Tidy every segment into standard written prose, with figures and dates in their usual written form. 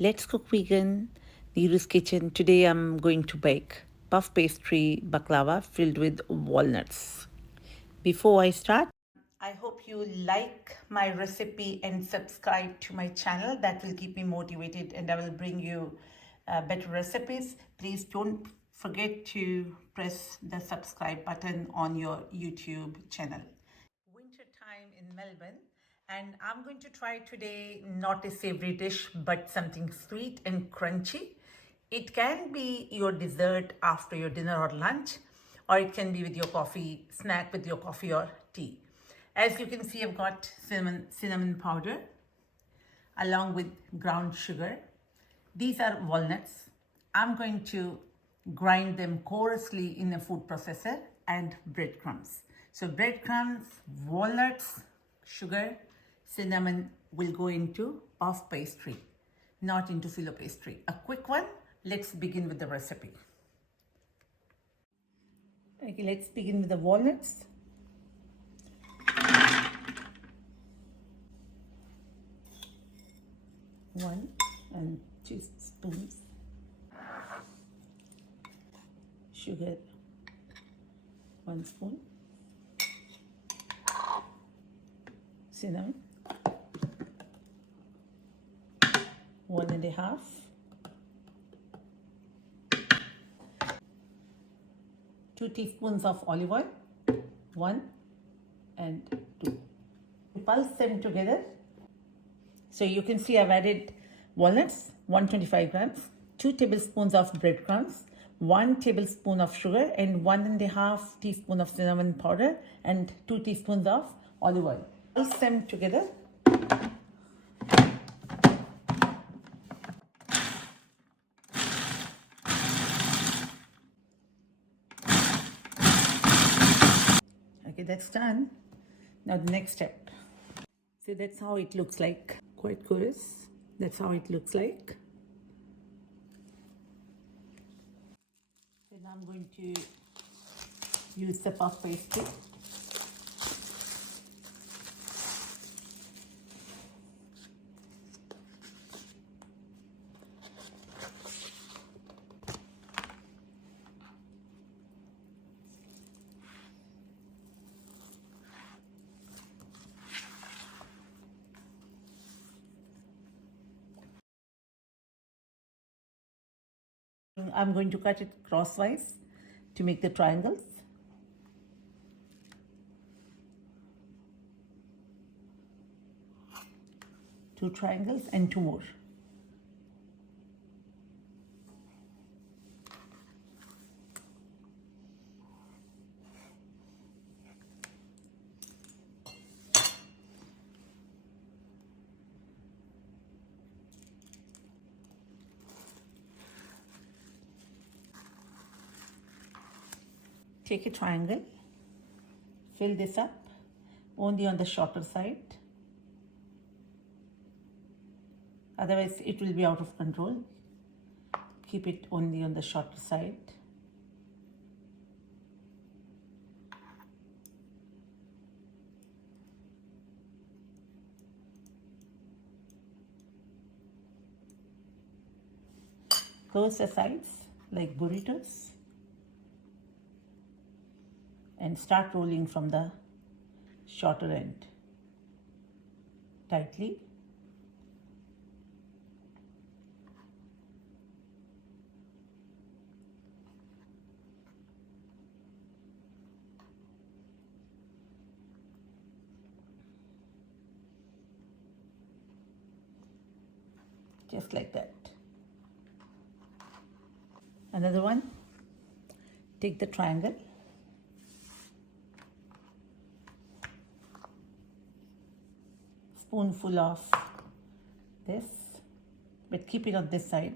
Let's cook vegan. Neeru's Kitchen. Today I'm going to bake puff pastry baklava filled with walnuts. Before I start, I hope you like my recipe and subscribe to my channel. That will keep me motivated and I will bring you better recipes. Please don't forget to press the subscribe button on your YouTube channel. Winter time in Melbourne, and I'm going to try today not a savory dish but something sweet and crunchy. It can be your dessert after your dinner or lunch, or it can be with your coffee, snack with your coffee or tea. As you can see, I've got cinnamon powder along with ground sugar. These are walnuts. I'm going to grind them coarsely in a food processor, and breadcrumbs. So breadcrumbs, walnuts, sugar, cinnamon will go into puff pastry, not into filo pastry. A quick one. Let's begin with the recipe. Okay, let's begin with the walnuts. One and 2 spoons. Sugar, 1 spoon. Cinnamon, 1.5. Two teaspoons of olive oil, 1 and 2. Pulse them together. So you can see I've added walnuts, 125 grams, 2 tablespoons of breadcrumbs, 1 tablespoon of sugar, and 1.5 teaspoon of cinnamon powder, and 2 teaspoons of olive oil. Pulse them together. Okay, that's done. Now the next step. So that's how it looks like. Quite coarse. That's how it looks like. Then I'm going to use the puff pastry. I'm going to cut it crosswise to make the triangles. Two triangles and 2 more. Take a triangle, fill this up only on the shorter side. Otherwise, it will be out of control. Keep it only on the shorter side. Close the sides like burritos and start rolling from the shorter end tightly. Just like that. Another one. Take the triangle, spoonful of this, but keep it on this side.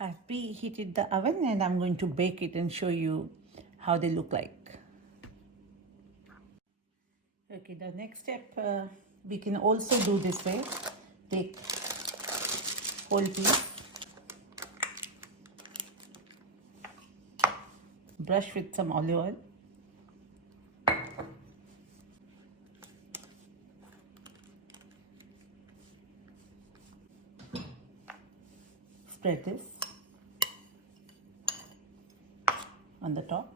I've preheated the oven and I'm going to bake it and show you how they look like. Okay, the next step, We can also do this way. Take whole piece, brush with some olive oil, spread this on the top.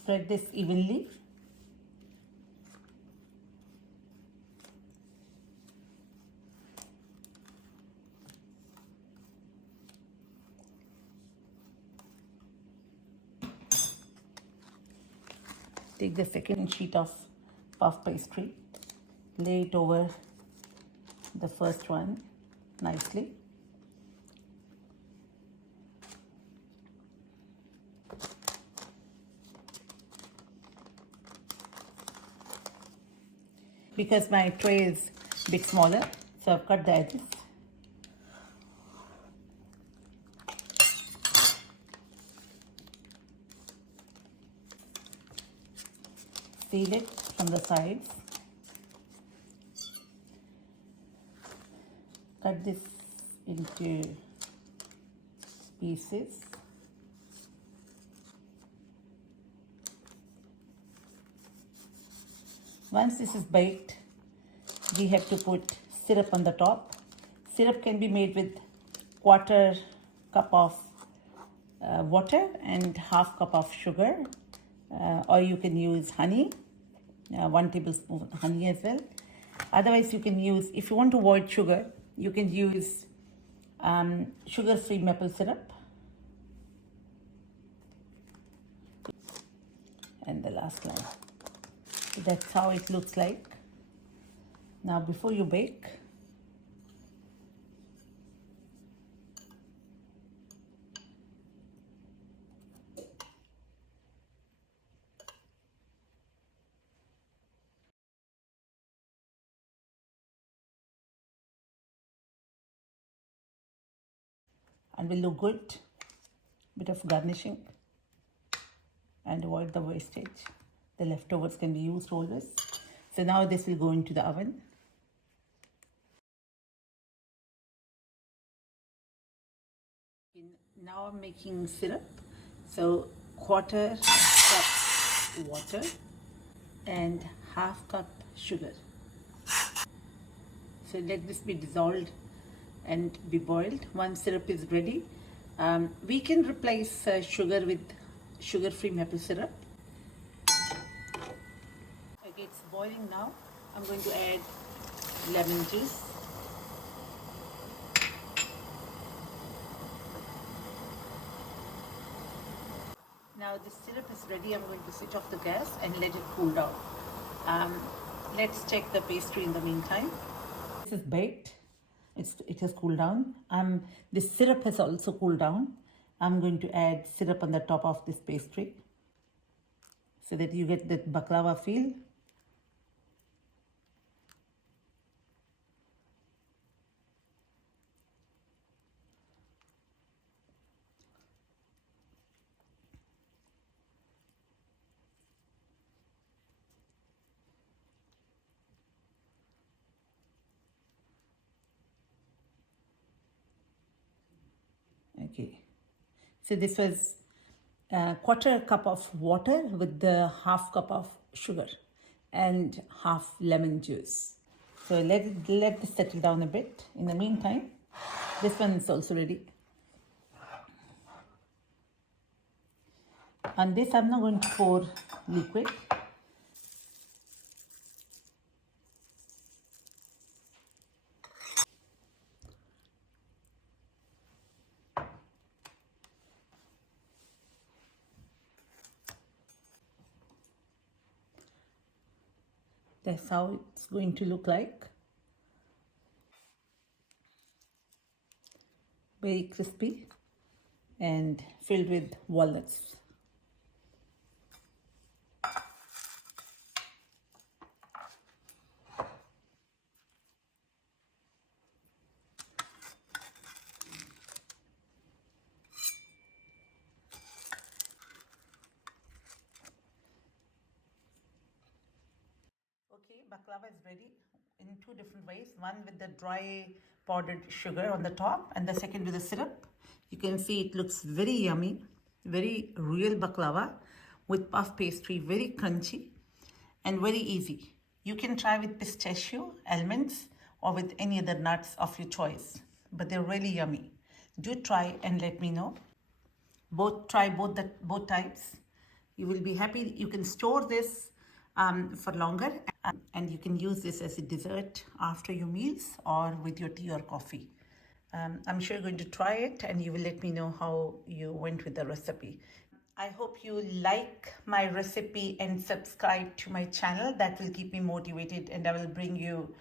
Spread this evenly. Take the second sheet of puff pastry, lay it over the first one nicely. Because my tray is a bit smaller, so I've cut the edges. Seal it from the sides. Cut this into pieces. Once this is baked, we have to put syrup on the top. Syrup can be made with 1/4 cup of water and 1/2 cup of sugar, or you can use honey, 1 tablespoon honey as well. Otherwise, you can use, if you want to avoid sugar, you can use sugar-free maple syrup. And the last line. So that's how it looks like. Now, before you bake, and will look good. Bit of garnishing and avoid the wastage. The leftovers can be used always. So now this will go into the oven. Now I'm making syrup. So 1/4 cup water and 1/2 cup sugar. So let this be dissolved and be boiled. Once syrup is ready, we can replace sugar with sugar-free maple syrup. Okay, it's boiling now. I'm going to add lemon juice. Now the syrup is ready. I'm going to switch off the gas and let it cool down. Let's check the pastry in the meantime. This is baked. It has cooled down. The syrup has also cooled down. I'm going to add syrup on the top of this pastry so that you get that baklava feel. Okay, so this was 1/4 cup of water with the 1/2 cup of sugar and 1/2 lemon juice. So let this settle down a bit. In the meantime, this one is also ready. On this, I'm not going to pour liquid. That's how it's going to look like. Very crispy and filled with walnuts. baklava is ready in two different ways. One with the dry powdered sugar on the top, and the second with the syrup. You can see it looks very yummy, very real baklava with puff pastry, very crunchy and very easy. You can try with pistachio, almonds, or with any other nuts of your choice, but they're really yummy. Do try and let me know. Try both types. You will be happy. You can store this for longer, and you can use this as a dessert after your meals or with your tea or coffee. I'm sure you're going to try it, and you will let me know how you went with the recipe. I hope you like my recipe and subscribe to my channel. That will keep me motivated, and I will bring you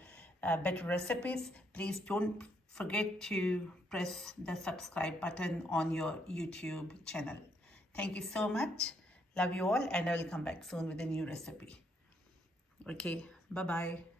better recipes. Please don't forget to press the subscribe button on your YouTube channel. Thank you so much. Love you all, and I will come back soon with a new recipe. Okay, bye bye.